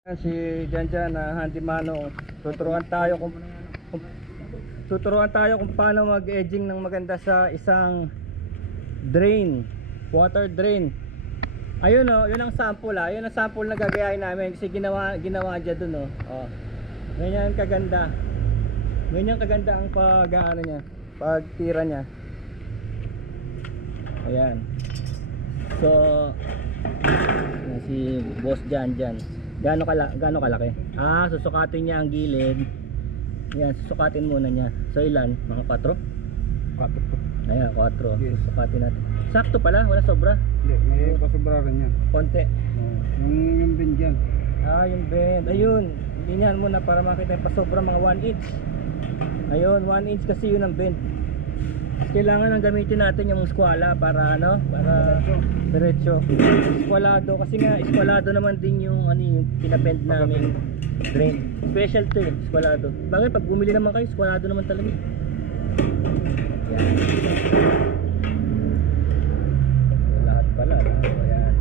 Si Janjan na handimano, tuturuan tayo kung paano mag-edging ng maganda sa isang drain, water drain. Ayun oh, yun ang sample ah. Yun ang sample na gagayahin namin kasi ginawa dyan dun oh. Oh. Ganyan kaganda. Ganyan kaganda ang pag-aano niya, pagtira niya. Ayan. So si Boss Janjan. Gaano kalaki? Susukatin niya ang gilid. Yan, susukatin muna niya. So ilan? Mga 4? 4. Ayan, 4. Yes. Susukatin natin. Sakto pala, wala sobra. Hindi, may pasobra rin yan. Konti. Yung bin dyan. Yung bend. Ayun, linyan muna para makita yung pasobra, mga 1 inch. Ayun, 1 inch kasi yun ang bend. Kailangan nang gamitin natin yung skwala para ano, para diretso. Skwalado kasi nga skwalado naman din yung yung pinabend namin drain. Special to eh, skwalado. Bagay pag bumili naman kayo, skwalado naman talaga. Yan. So, lahat pala, ayan.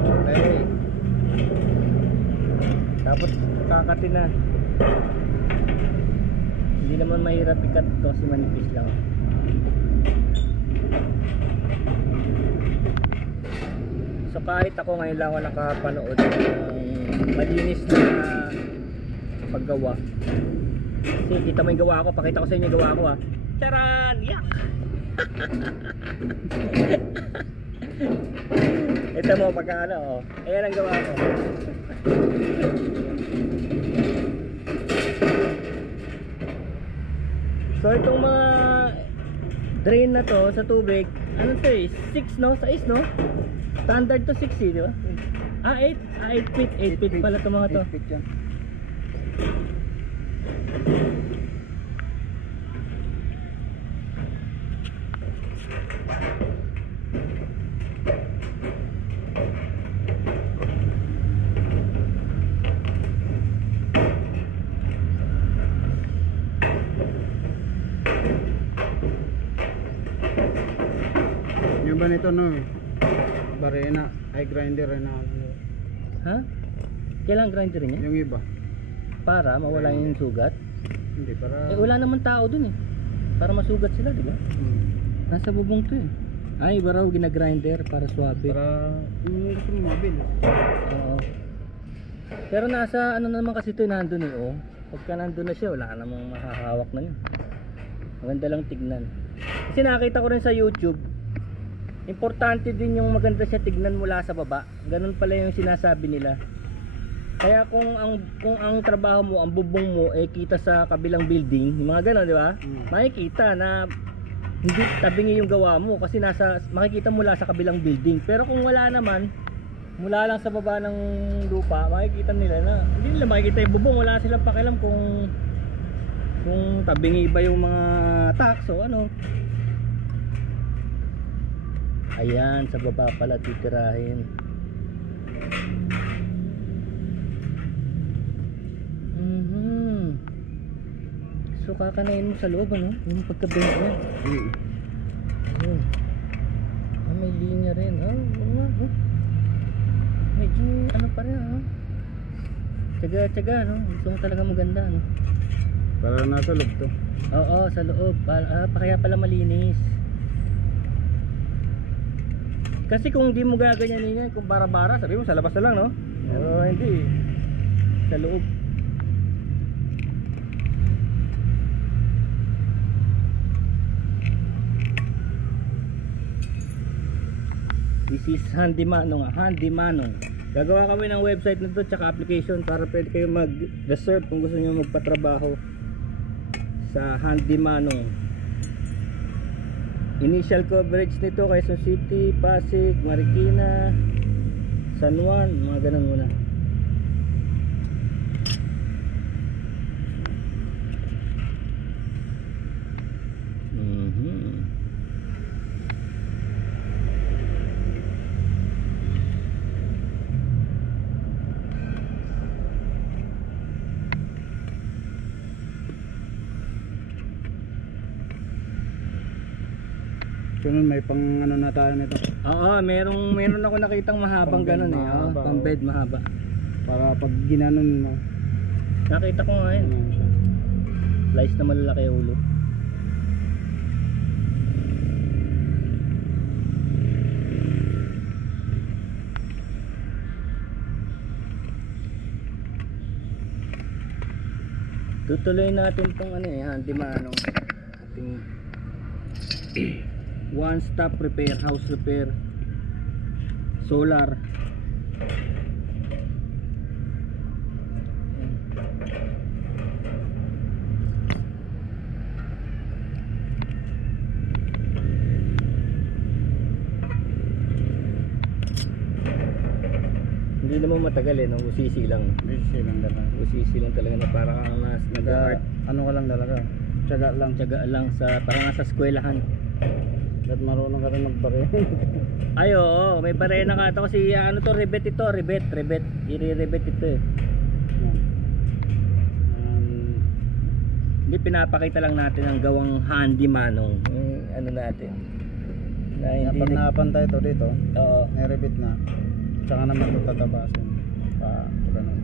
Okay. Tapos kakatin na. Hindi naman mahirap ikat to kasi manipis lang. So kahit ako ngayon lang ako nakapanood ng malinis na paggawa. Kasi kita mo yung gawa ko, pakita ko sa inyo yung gawa ko ah. Charan! Yak! Ito mo pagka oh. Ayan ang gawa ko. So itong mga drain na to sa tubig, ano to eh, 6 no? 6 no? Standard to 6 eh, di ba? 8 feet, 8 feet pala itong mga to. 8 feet yan. Yung ba nito no? Barena, ay grinder na ano. Ha? Kailangan grinder niya? Yung iba. Para mawala yung sugat? Hindi, para... Wala naman tao dun eh. Para masugat sila, di ba? Nasa bubong to eh. Iba raw ginagrinder para swabe. Para yung gusto mo mabil. Oo. Pero nasa ano naman kasi ito nandun eh oh. Pagka nandun na siya, wala namang makahawak na yun. Maganda lang tignan. Kasi nakita ko rin sa YouTube, importante din yung maganda siya tignan mula sa baba. Ganun pala yung sinasabi nila. Kaya kung ang trabaho mo, ang bubong mo eh kita sa kabilang building, yung mga ganun, di ba? Makikita na hindi tabingi yung gawa mo kasi makikita mula sa kabilang building. Pero kung wala naman, mula lang sa baba ng lupa, makikita nila na hindi nila makikita yung bubong. Wala silang pakialam kung tabingi ba yung mga takso, ano. Ayan, sa baba pala titirahin. So kakanain mo sa loob ano? Yung pagka-bend niya. Ayun. May linya rin. Medyo ano pa rin Tsaga-tsaga no? Gusto mo talaga maganda no? Para nasa loob to. Oo, sa loob. Kaya pala malinis. Kasi kung di mo gaganyanin yan, kung bara-bara, sabi mo sa labas na lang no? Pero hindi sa loob. This is Handimanong. Gagawa kami ng website nito tsaka application para pwede kayo mag-reserve kung gusto niyo magpatrabaho sa Handimanong. Initial coverage nito Quezon City, Pasig, Marikina, San Juan, mga ganun muna. Sunod may pang ano na tayo nito. Oo, meron ako nakitang mahabang Pang-bed ganun eh. mahaba, Pang bed mahaba. Para pag ginanon mo. Nakita ko nga yun. Ano siya. Slice na malalaki yung ulo. Tutuloy natin tong ano eh, handyman ating one stop repair, house repair, solar. Hindi naman matagal eh, no? Usisi lang. Busy lang talaga. Usisi lang talaga na parang nag-art. Ano ka lang talaga. Tiyaga lang. Tiyaga lang sa parang nasa eskwelahan. At marunong ka rin magbari. Ay oo, may barena ka ito kasi ano to, rebet ito, rebet. I-rebet ito eh. Hindi, pinapakita lang natin ang gawang handyman ng ano natin. Na hindi Pag napantay ito dito, oo. nai-rebit na. Tsaka naman ito tatabasin. Ganun.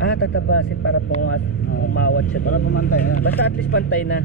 Tatabasin para umawat siya. Para pumantay. Basta at least pantay na.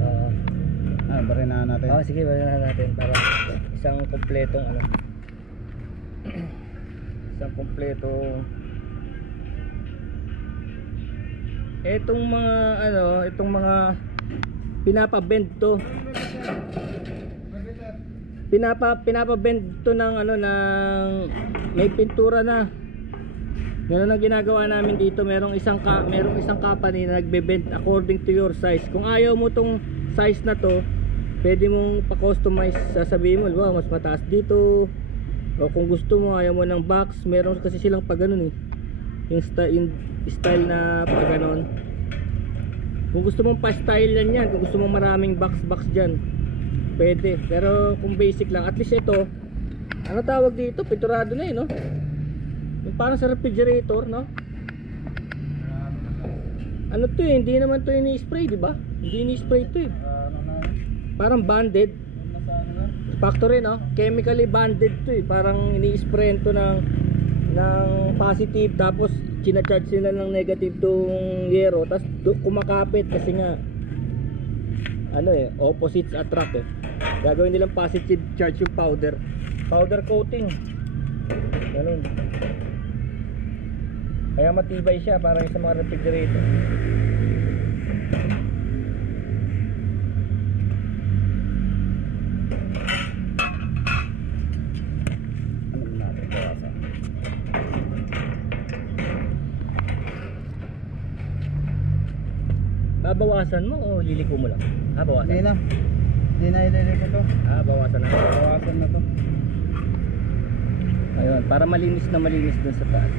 Oo. Barinahan natin. Sige, barinahan natin para isang kompletong ano. Isang kompletong itong mga pinapa-bend to. Pinapa-bend to ng may pintura na. Ganun ang ginagawa namin dito. Merong isang company na nagbe-bend according to your size. Kung ayaw mo tong size na to, pwede mong pa-customize. Sasabihin mo, mas mataas dito. O kung gusto mo, ayaw mo ng box, meron kasi silang pag ganun eh. Yung style na pag ganun. Kung gusto mong pa-style yan, kung gusto mong maraming box dyan, pwede. Pero kung basic lang, at least ito, ano tawag dito? Pinturado na eh, no? Yung parang sa refrigerator, no? Ano to eh, hindi naman to ini-spray, di ba? Hindi ini-spray to eh. Parang banded. Factory, no? Chemically banded to eh. Parang ini-spray to ng positive, tapos china-charge sila ng negative tong yero, tapos kumakapit kasi nga opposites attract eh. Gagawin nilang positive charge yung powder coating. Ganun. Kaya matibay siya parang sa mga refrigerator. Bawasan mo o liliko mo lang? Bawasan. Hindi na ililiko to. Bawasan na. Bawasan na to. Ayun, para malinis dun sa taas.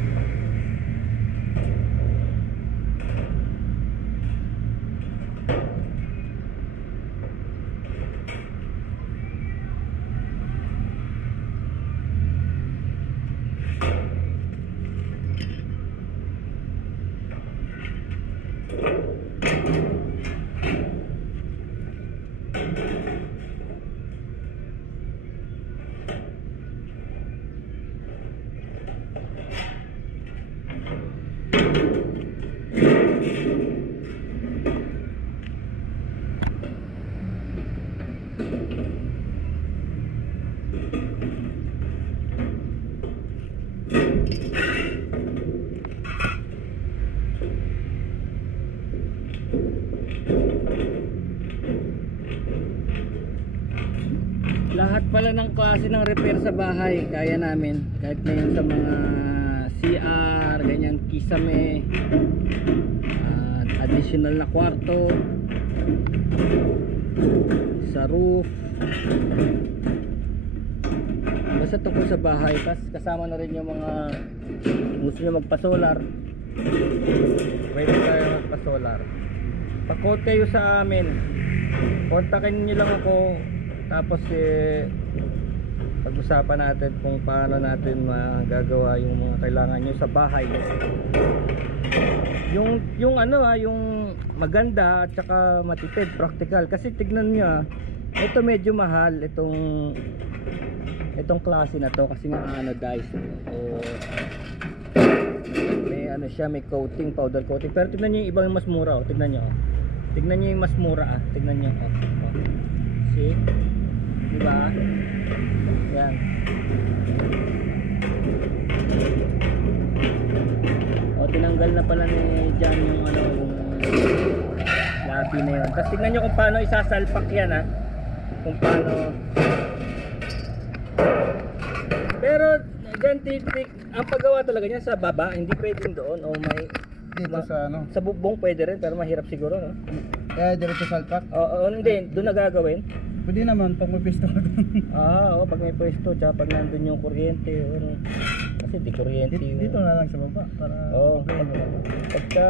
Lahat pala ng klase ng repair sa bahay kaya namin, kahit na yun sa mga CR, ganyan, kisame, additional na kwarto, sa roof, basta tungkol sa bahay. Tapos kasama na rin yung mga gusto nyo magpa-solar, pwede tayo magpa-solar. Pa-quote kayo sa amin, kontakin nyo lang ako. Tapos pag-usapan natin kung paano natin magagawa yung mga kailangan nyo sa bahay. Yung maganda at saka matipid, practical. Kasi tignan nyo Ito medyo mahal itong klase na to kasi nga anodized. O may ano siya, may coating, powder coating. Pero tignan niyo yung ibang mas mura, oh. Tignan niyo, oh. Tignan niyo yung mas mura, ah. Tignan niyo, oh. Oh. See? Di ba? Yan. O, tinanggal na pala ni Jan yung ano, yung labi na yun. Tapos tignan nyo kung paano isasalpak yan, ha. Kung paano. Pero dyan ang paggawa talaga niya sa baba, hindi pwedeng doon o may Dito sa ano. sa bubong pwede rin pero mahirap siguro, no? Kaya diretso salpak. Oo, hindi doon nagagawin. Pwede naman pag may pisto ka doon. Oo, pag may pwesto tsaka pag nandun yung kuryente o ano. Kasi di kuryente yun. Dito na lang sa baba para Oo. Pagka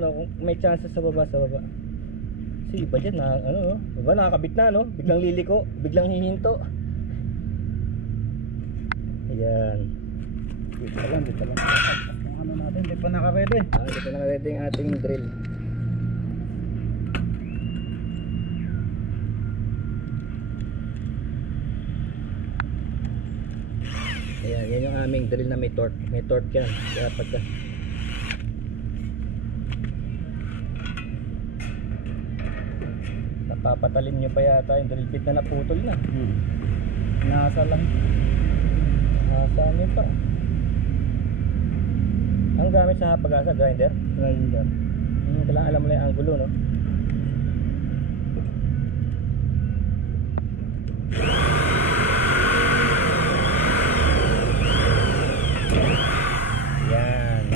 ano, kung may chance sa baba. Kasi iba dyan na ano, no? Diba nakakabit na, no? Biglang liliko, biglang hihinto. Ayan. Dito lang. Kung ano natin, di pa naka-ready. Hindi pa naka-ready ang ating drill. Ayan, yan yung aming drill na may torque. May torque yan. Kaya pagka napapatalim nyo pa yata yung drill bit na naputol na. Nasa lang. Nasa ano pa. Ang gamit sa pag-asa, grinder. Grinder. Kailangan alam mo lang yung angulo, no?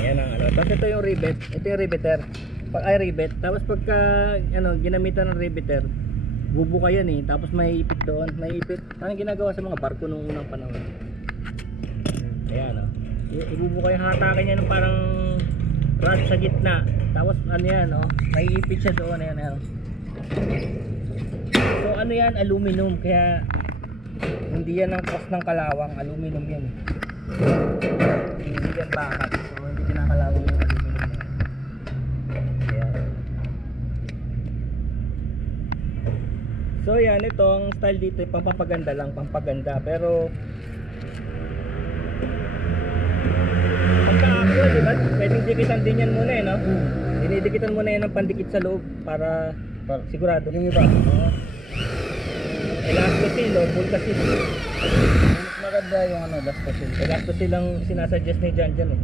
Yan ang ano. Tapos ito yung rivet. Ito yung riveter. Rivet. Tapos pagka ano, ginamitan ng riveter, bubuka yan eh. Tapos may ipit doon. May ipit. Ang ginagawa sa mga barko nung unang panahon. Ayan, no? Ibubuka yung hatakin niya ng parang rod sa gitna. Tapos ano yan, no? May ipit siya doon. Ayan, ayan. So ano yan? Aluminum. Kaya hindi yan ang cost ng kalawang. Aluminum yan. Hindi yan bakal. So hindi kinakalawang yung aluminum yan. Ayan. So yan, itong style dito pampapaganda lang. Pampaganda. Pero pagka-actual, diba? Pwedeng dikitan din yan muna, eh, no? Dinidikitan muna yan ng pandikit sa loob para sigurado. Yung iba. Elastosil o Bulkasil. Mas maganda yung ano, Elastosil. Elastosil ang sinasuggest ni Jan dyan, eh.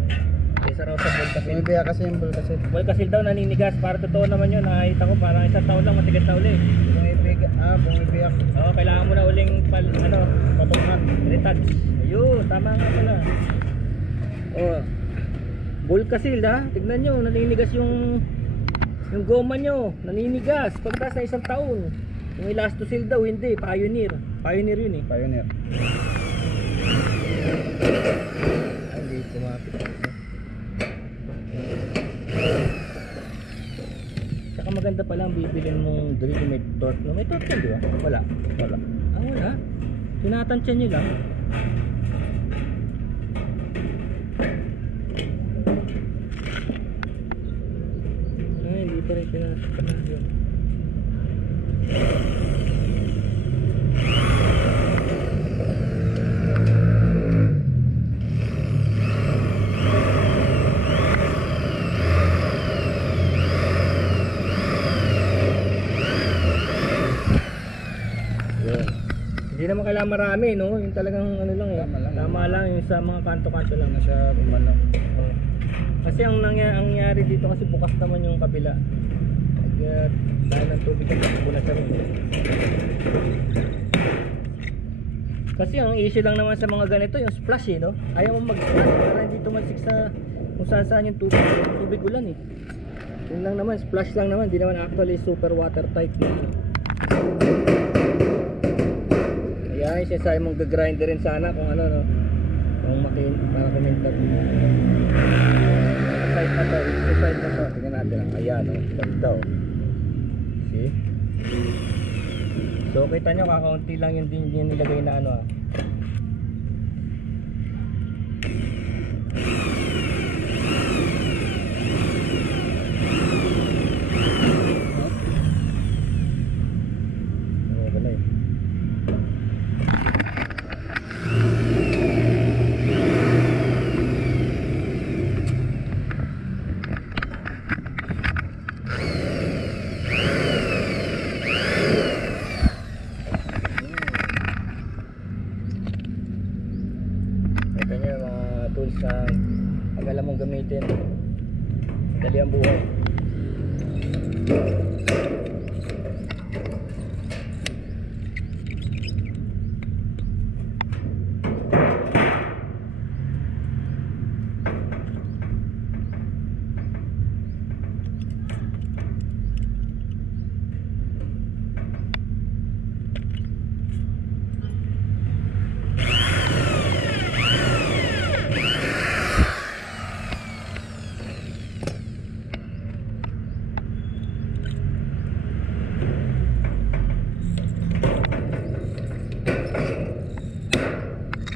Kaysa raw sa Bulkasil. Bumibaya kasi yung Bulkasil. Bulkasil daw naninigas. Para totoo naman yun. Nakakita ko parang isang taon lang matigas na uli. Bumibiyak. Oo, kailangan mo na uling patungan. Retouch. Ayun, tama nga pala. Oh, Bulkasil, ha? Tignan nyo, naninigas yung goma nyo. Naninigas. Pagtas na isang taon. Yung Elastosil daw, hindi. Pioneer. Pioneer yun, eh. Pioneer. Hindi, kumapit. Saka maganda pala ang bibilin mong drill may torque, no? May torque yan, di ba? Wala. Ah, wala. Tinatansya nyo lang. Ay, hindi pa rin tinatansya yun. Hindi naman kailangan marami, no? Yung talagang ano lang, eh. Tama lang yung sa mga kanto-kanto lang Na siya bumalang. Oh. Kasi ang nangyari dito kasi bukas naman yung kabila. Dahil ng tubig ang takbo na siya rin. Kasi ang issue lang naman sa mga ganito yung splash, eh, no? Ayaw mo mag-splash para hindi tumalsik sa kung saan yung tubig ulan, eh. Yun lang naman, splash lang naman. Hindi naman actually super watertight, no? Ayan, sinasabi mong gagrinder rin sana kung ano, no? Kung makakomentar mo. Side na to, side na to. Tingnan natin lang. Ayan, no? Ganda, oh. See? So, kita nyo, kakaunti lang yung din yung nilagay na ano, ah. Ano ba na, eh? tools na pag alam mong gamitin, dali ang buhay.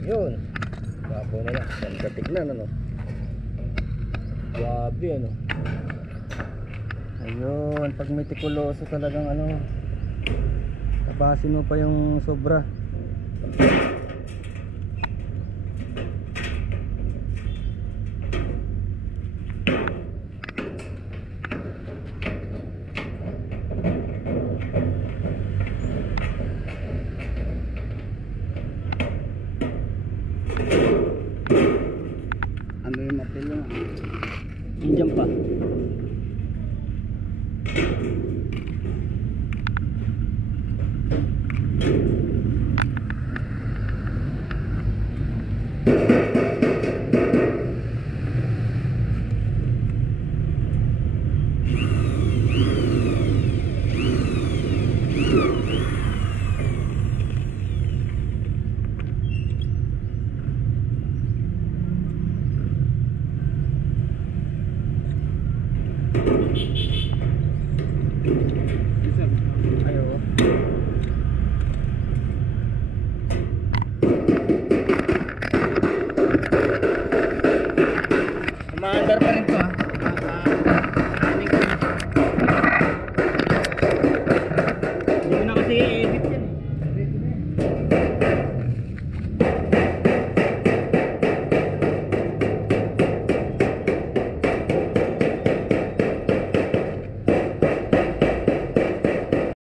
Yun, bago na lang, ganda tignan ano, grabe ano. Ayun, pag metikuloso talagang ano, tapasin mo pa yung sobra. Ano yung martilyo? Nandiyan pa.